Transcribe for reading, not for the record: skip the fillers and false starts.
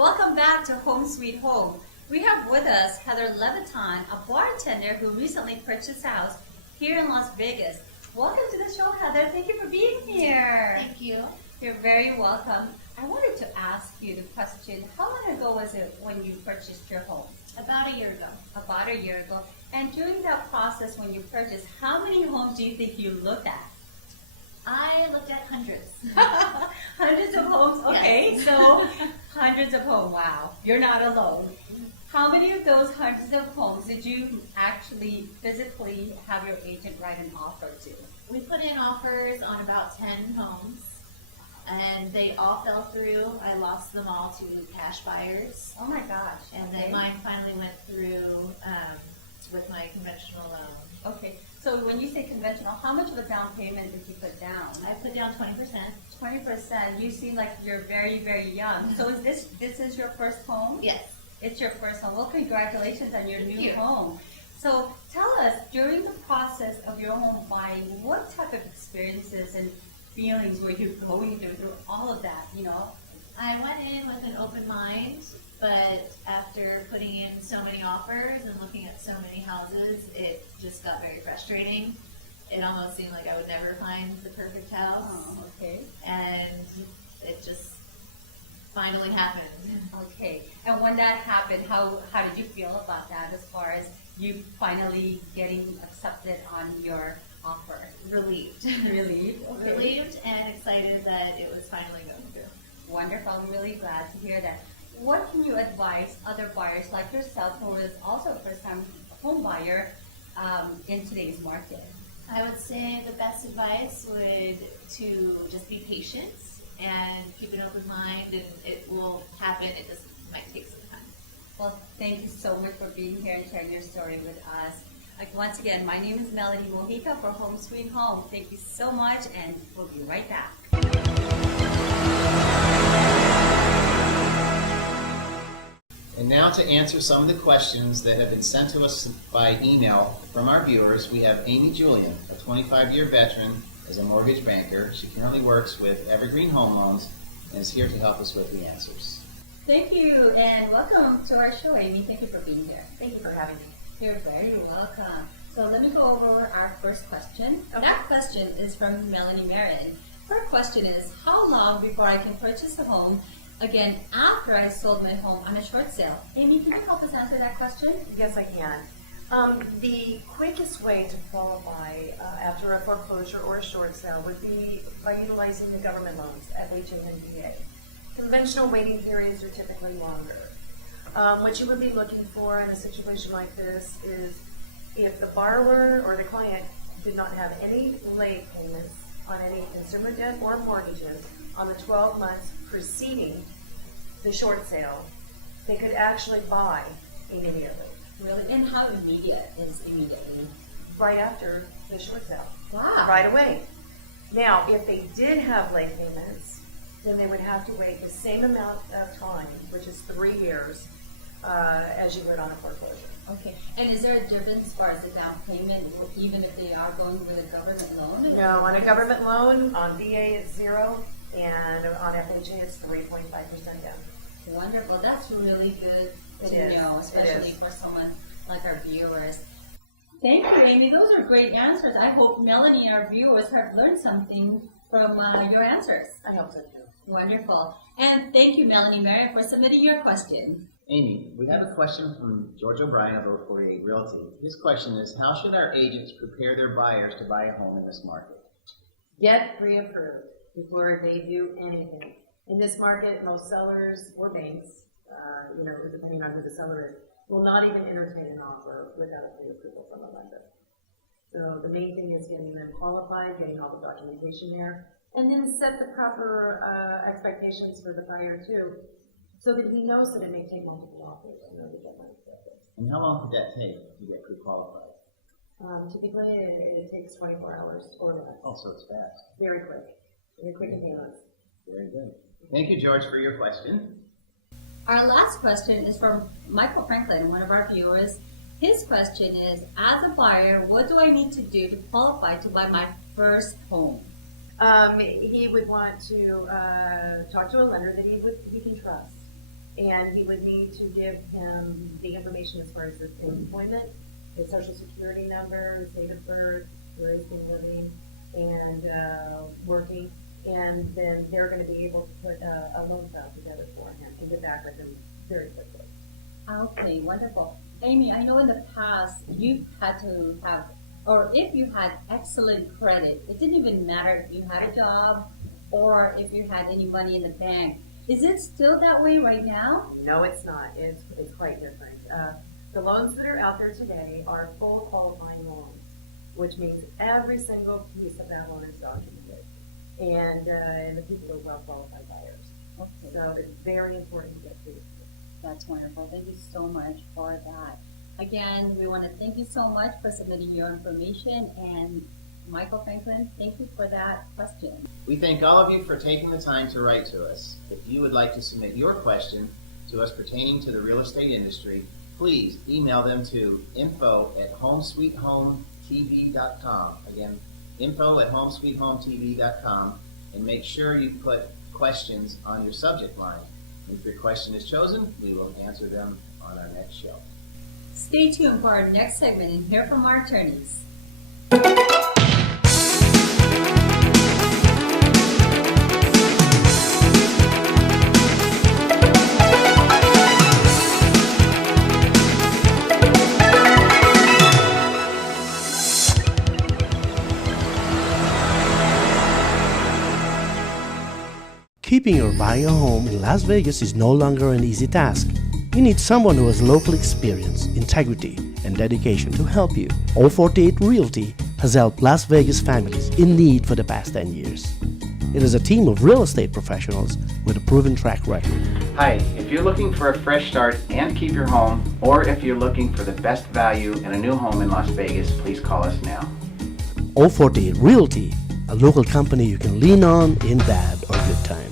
Welcome back to Home Sweet Home. We have with us Heather Leviton, a bartender who recently purchased a house here in Las Vegas. Welcome to the show, Heather. Thank you for being here. Thank you. You're very welcome. I wanted to ask you the question, how long ago was it when you purchased your home? About a year ago. About a year ago. And during that process when you purchased, how many homes do you think you looked at? I looked at hundreds. Hundreds of homes? Okay, Yes. so hundreds of homes. Wow, you're not alone. How many of those hundreds of homes did you actually physically have your agent write an offer to? We put in offers on about 10 homes, and they all fell through. I lost them all to cash buyers. Oh my gosh. And okay. then mine finally went through with my conventional loan. Okay, so when you say conventional, how much of a down payment did you put down? I put down 20%. 20%. You seem like you're very, very young. So is this is your first home? Yes. It's your first home. Well, congratulations on your Thank new you. home. So tell us, during the process of your home buying, what type of experiences and feelings were you going through all of that, you know? I went in with an open mind, but after putting in so many offers and looking at so many houses, it just got very frustrating. It almost seemed like I would never find the perfect house. Oh, okay. And it just finally happened. Okay. And when that happened, how did you feel about that as far as you finally getting accepted on your offer? Relieved. Relieved? Okay. Relieved and excited that it was finally going through. Wonderful. I'm really glad to hear that. What can you advise other buyers like yourself who is also a first-time home buyer in today's market? I would say the best advice would to just be patient and keep an open mind, and it will happen. It just might take some time. Well, thank you so much for being here and sharing your story with us. Once again, my name is Melanie Mojica for Home Sweet Home. Thank you so much, and we'll be right back. And now to answer some of the questions that have been sent to us by email from our viewers, we have Amy Julian, a 25-year veteran as a mortgage banker. She currently works with Evergreen Home Loans and is here to help us with the answers. Thank you, and welcome to our show, Amy. Thank you for being here. Thank you for having me. You're very welcome. So let me go over our first question. Okay. That question is from Melanie Marin. Her question is, how long before I can purchase a home again after I sold my home on a short sale? Amy, can you help us answer that question? Yes, I can. The quickest way to qualify after a foreclosure or a short sale would be by utilizing the government loans, FHA and VA. Conventional waiting periods are typically longer. What you would be looking for in a situation like this is if the borrower or the client did not have any late payments on any consumer debt or mortgages on the 12 months preceding the short sale, they could actually buy immediately. Really? And how immediate is immediately? Right after the short sale. Wow. Right away. Now, if they did have late payments, then they would have to wait the same amount of time, which is 3 years, as you would on a foreclosure. Okay. And is there a difference as far as the down payment, even if they are going with a government loan? No, on a government loan, on VA it's 0, and on FHA it's 3.5% down. Wonderful. That's really good It to is. know, It especially is. for someone like our viewers. Thank you, Amy. Those are great answers. I hope Melanie and our viewers have learned something from your answers. I hope so too. Wonderful. And thank you, Melanie Merritt, for submitting your question. Amy, we have a question from George O'Brien of 048 Realty. His question is, how should our agents prepare their buyers to buy a home in this market? Get pre-approved before they do anything. In this market, most sellers or banks, depending on who the seller is, will not even entertain an offer without a pre-approval from a lender. So the main thing is getting them qualified, getting all the documentation there, and then set the proper expectations for the buyer too, so that he knows that it may take multiple offers in order to get one accepted. And how long could that take to get pre-qualified? Typically, it takes 24 hours or less. Oh, so it's fast. Very quick and painless. Very good. Thank you, George, for your question. Our last question is from Michael Franklin, one of our viewers. His question is, as a buyer, what do I need to do to qualify to buy my first home? He would want to talk to a lender that he can trust. And we would need to give him the information as far as his employment, his social security number, his date of birth, where he's been living and working. And then they're going to be able to put a loan file together for him and get back with him very quickly. Okay, wonderful. Amy, I know in the past you had to have, or if you had excellent credit, it didn't even matter if you had a job or if you had any money in the bank. Is it still that way right now? No, it's not. It's quite different. The loans that are out there today are full qualifying loans, which means every single piece of that loan is documented. And the people are well qualified buyers. Okay. So it's very important to get through. That's wonderful. Thank you so much for that. Again, we want to thank you so much for submitting your information. And Michael Franklin, thank you for that question. We thank all of you for taking the time to write to us. If you would like to submit your question to us pertaining to the real estate industry, please email them to info@homesweethometv.com. Again, info@homesweethometv.com, and make sure you put questions on your subject line. If your question is chosen, we will answer them on our next show. Stay tuned for our next segment and hear from our attorneys. Keeping or buying a home in Las Vegas is no longer an easy task. You need someone who has local experience, integrity, and dedication to help you. 048 Realty has helped Las Vegas families in need for the past 10 years. It is a team of real estate professionals with a proven track record. Hi, if you're looking for a fresh start and keep your home, or if you're looking for the best value in a new home in Las Vegas, please call us now. 048 Realty, a local company you can lean on in bad or good times.